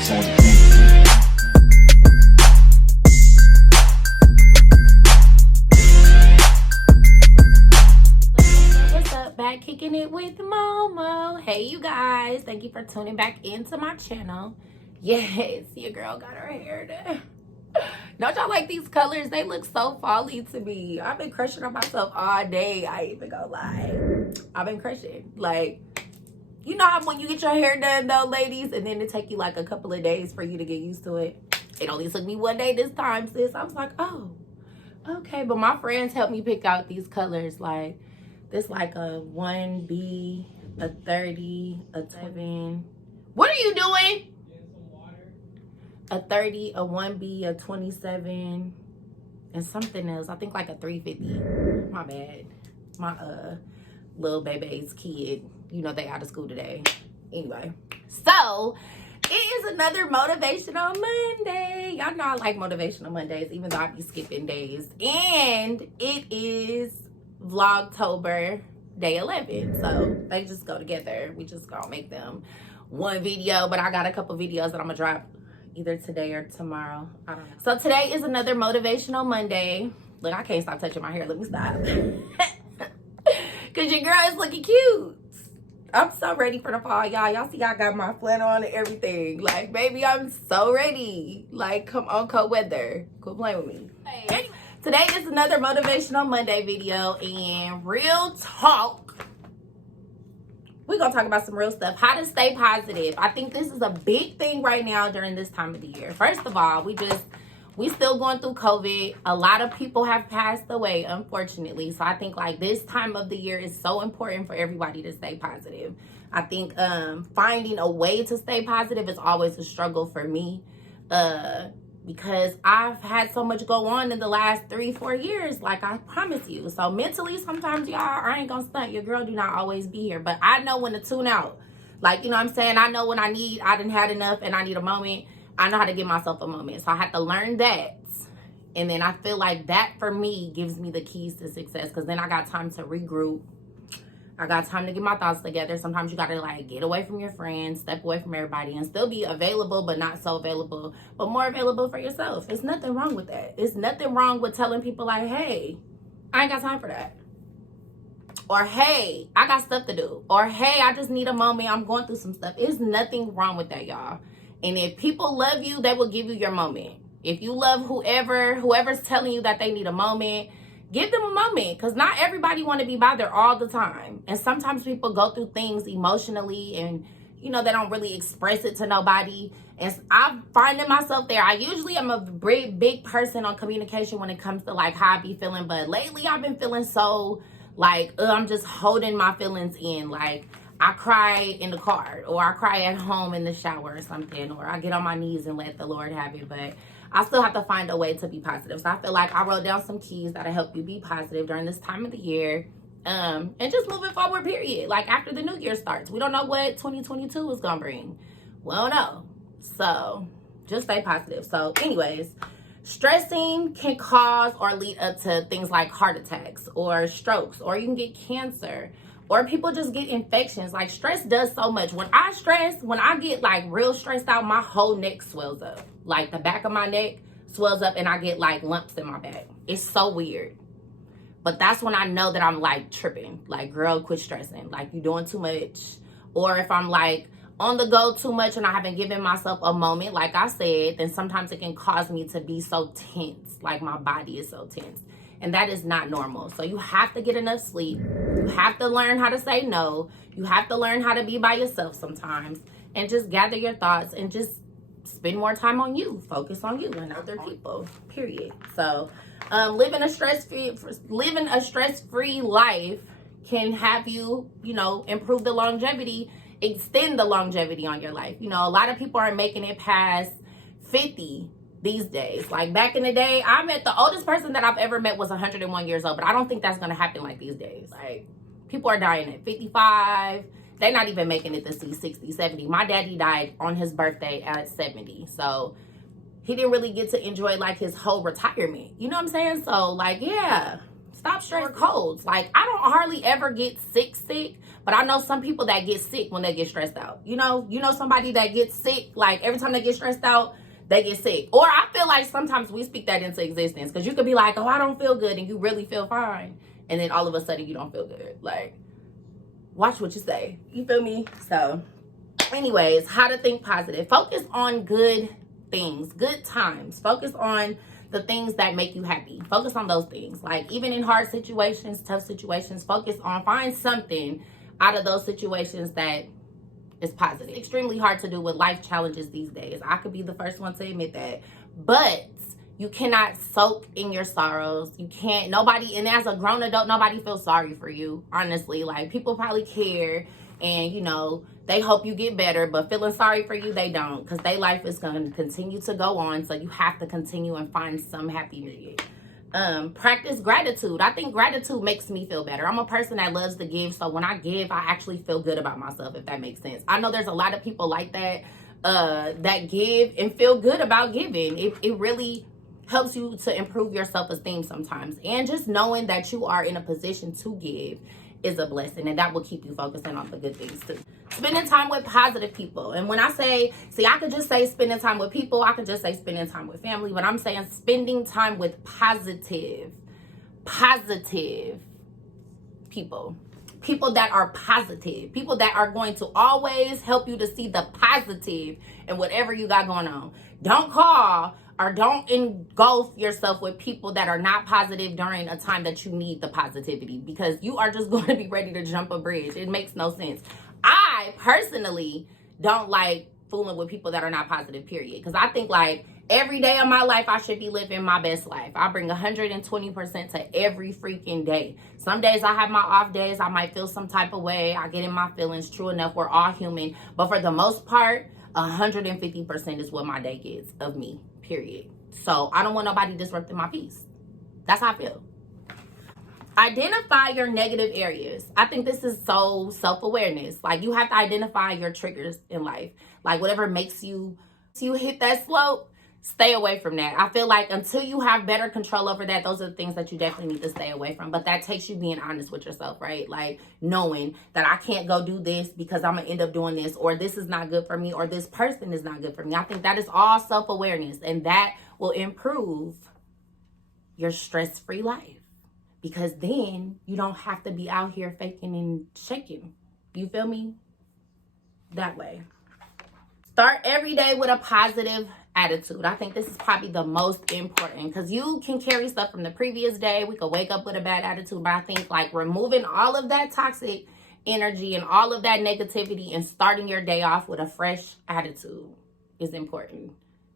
What's up? Back kicking it with Momo. Hey you guys, thank you for tuning back into my channel. Yes, your girl got her hair done. Don't y'all like these colors? They look so folly to me. I've been crushing on myself all day. I ain't even gonna lie. I've been crushing. Like, you know how when you get your hair done though, ladies, and then it take you like a couple of days for you to get used to it. It only took me one day this time, sis. I was like, oh, okay. But my friends helped me pick out these colors. Like, this like a 1B, a 30, a 7. What are you doing? A 30, a 1B, a 27, and something else. I think like a 350. My bad. My little baby's kid, you know, they out of school today. Anyway, so it is another Motivational Monday. Y'all know I like Motivational Mondays, even though I be skipping days. And it is Vlogtober day 11. So they just go together. We just gonna make them one video, but I got a couple videos that I'm gonna drop either today or tomorrow. I don't know. So today is another Motivational Monday. Look, I can't stop touching my hair. Let me stop. Because your girl is looking cute. I'm so ready for the fall, y'all. Y'all see I got my flannel on and everything. Like, baby, I'm so ready. Like, come on, cold weather. Quit playing with me. Anyway, today is another Motivational Monday video. And real talk, we're going to talk about some real stuff. How to stay positive. I think this is a big thing right now during this time of the year. First of all, we still going through COVID. A lot of people have passed away, unfortunately. So I think like this time of the year is so important for everybody to stay positive. I think finding a way to stay positive is always a struggle for me. Because I've had so much go on in the last 3-4 years, like I promise you. So mentally, sometimes y'all, I ain't gonna stunt. Your girl do not always be here, but I know when to tune out. Like, you know what I'm saying? I know when I done had enough and I need a moment. I know how to give myself a moment. So I had to learn that. And then I feel like that for me gives me the keys to success, because then I got time to regroup. I got time to get my thoughts together. Sometimes you got to like get away from your friends, step away from everybody, and still be available, but not so available, but more available for yourself. There's nothing wrong with that. It's nothing wrong with telling people like, hey, I ain't got time for that. Or, hey, I got stuff to do. Or, hey, I just need a moment. I'm going through some stuff. There's nothing wrong with that, y'all. And if people love you, they will give you your moment. If you love whoever's telling you that they need a moment, give them a moment, because not everybody want to be bothered all the time. And sometimes people go through things emotionally and, you know, they don't really express it to nobody. And I'm finding myself there. I usually am a big person on communication when it comes to like how I be feeling. But lately I've been feeling so like, I'm just holding my feelings in. Like, I cry in the car, or I cry at home in the shower or something, or I get on my knees and let the Lord have it. But I still have to find a way to be positive. So I feel like I wrote down some keys that'll help you be positive during this time of the year. And just moving forward, period. Like after the new year starts, we don't know what 2022 is going to bring. We don't know. So just stay positive. So anyways, stressing can cause or lead up to things like heart attacks or strokes, or you can get cancer, or people just get infections. Like stress does so much. When I get like real stressed out, my whole neck swells up. Like the back of my neck swells up and I get like lumps in my back. It's so weird. But that's when I know that I'm like tripping. Like, girl, quit stressing. Like, you doing too much. Or if I'm like on the go too much and I haven't given myself a moment, like I said, then sometimes it can cause me to be so tense. Like my body is so tense. And that is not normal. So you have to get enough sleep. You have to learn how to say no. You have to learn how to be by yourself sometimes. And just gather your thoughts and just spend more time on you. Focus on you and other people, period. So living a stress-free life can have you, you know, improve the longevity, extend the longevity on your life. You know, a lot of people are making it past 50 these days. Like back in the day, the oldest person that I've ever met was 101 years old, but I don't think that's going to happen like these days. Like, people are dying at 55. They're not even making it to see 60, 70. My daddy died on his birthday at 70. So he didn't really get to enjoy like his whole retirement. You know what I'm saying? So like, yeah, Stop stress colds. Like, I don't hardly ever get sick, but I know some people that get sick when they get stressed out. You know somebody that gets sick, like every time they get stressed out, they get sick. Or I feel like sometimes we speak that into existence, because you could be like, oh, I don't feel good, and you really feel fine, and then all of a sudden you don't feel good. Like, watch what you say. You feel me? So anyways, how to think positive. Focus on good things, good times. Focus on the things that make you happy. Focus on those things. Like, even in hard situations, tough situations, find something out of those situations that is positive. It's extremely hard to do with life challenges these days. I could be the first one to admit that. But you cannot soak in your sorrows. You can't, nobody, and as a grown adult, nobody feels sorry for you, honestly. Like, people probably care, and they hope you get better, but feeling sorry for you, they don't, because their life is going to continue to go on. So you have to continue and find some happy medium. Practice gratitude. I think gratitude makes me feel better. I'm a person that loves to give, so when I give, I actually feel good about myself, if that makes sense. I know there's a lot of people like that, that give and feel good about giving. It really helps you to improve your self-esteem sometimes, and just knowing that you are in a position to give is a blessing, and that will keep you focusing on the good things too. Spending time with positive people. And when I say, I could just say spending time with people, I could just say spending time with family, but I'm saying spending time with positive people. People that are positive, people that are going to always help you to see the positive in whatever you got going on. Don't call or don't engulf yourself with people that are not positive during a time that you need the positivity, because you are just going to be ready to jump a bridge. It makes no sense. I personally don't like fooling with people that are not positive, period. Because I think, like, every day of my life, I should be living my best life. I bring 120% to every freaking day. Some days I have my off days. I might feel some type of way. I get in my feelings. True enough, we're all human. But for the most part, 150% is what my day gets of me, period. So I don't want nobody disrupting my peace. That's how I feel. Identify your negative areas. I think this is so self-awareness. Like, you have to identify your triggers in life. Like, whatever makes you hit that slope, stay away from that. I feel like until you have better control over that, those are the things that you definitely need to stay away from. But that takes you being honest with yourself, right? Like, knowing that I can't go do this because I'm going to end up doing this, or this is not good for me, or this person is not good for me. I think that is all self-awareness, and that will improve your stress-free life. Because then you don't have to be out here faking and shaking. You feel me? That way. Start every day with a positive attitude. I think this is probably the most important, because you can carry stuff from the previous day. We could wake up with a bad attitude, but I think, like, removing all of that toxic energy and all of that negativity and starting your day off with a fresh attitude is important.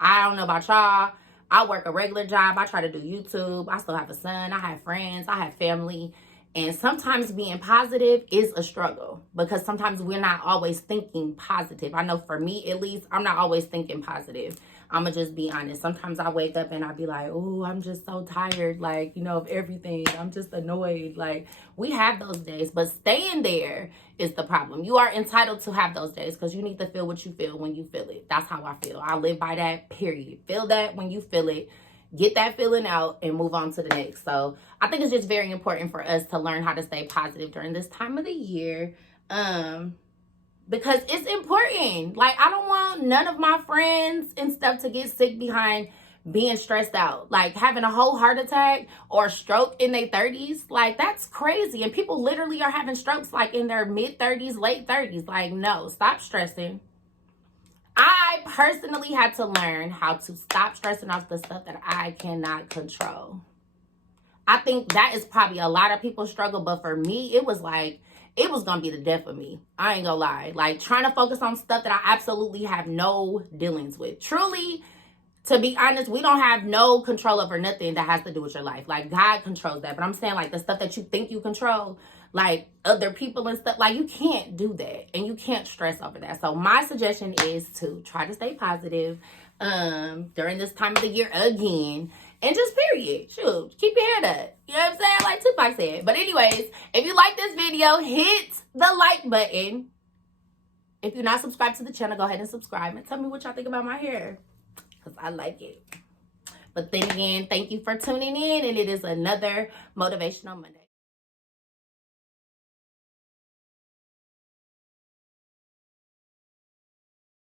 I don't know about y'all. I work a regular job. I try to do YouTube. I still have a son. I have friends. I have family. And sometimes being positive is a struggle, because sometimes we're not always thinking positive. I know for me, at least, I'm not always thinking positive. I'm going to just be honest. Sometimes I wake up and I be like, oh, I'm just so tired, like, of everything. I'm just annoyed. Like, we have those days, but staying there is the problem. You are entitled to have those days, because you need to feel what you feel when you feel it. That's how I feel. I live by that, period. Feel that when you feel it. Get that feeling out and move on to the next. So I think it's just very important for us to learn how to stay positive during this time of the year. Because it's important. Like, I don't want none of my friends and stuff to get sick behind being stressed out. Like, having a whole heart attack or stroke in their 30s. Like, that's crazy. And people literally are having strokes, like, in their mid-30s, late 30s. Like, no, stop stressing. I personally had to learn how to stop stressing off the stuff that I cannot control. I think that is probably a lot of people's struggle, but for me, it was like, it was going to be the death of me. I ain't gonna lie. Like, trying to focus on stuff that I absolutely have no dealings with. Truly, to be honest, we don't have no control over nothing that has to do with your life. Like, God controls that. But I'm saying, like, the stuff that you think you control, like other people and stuff, like, you can't do that. And you can't stress over that. So my suggestion is to try to stay positive during this time of the year again. And just period. Shoot, keep your head up. You know what I'm saying? Like Tupac said. But anyways, if you like this video, hit the like button. If you're not subscribed to the channel, go ahead and subscribe. And tell me what y'all think about my hair, because I like it. But then again, thank you for tuning in, and it is another Motivational Monday.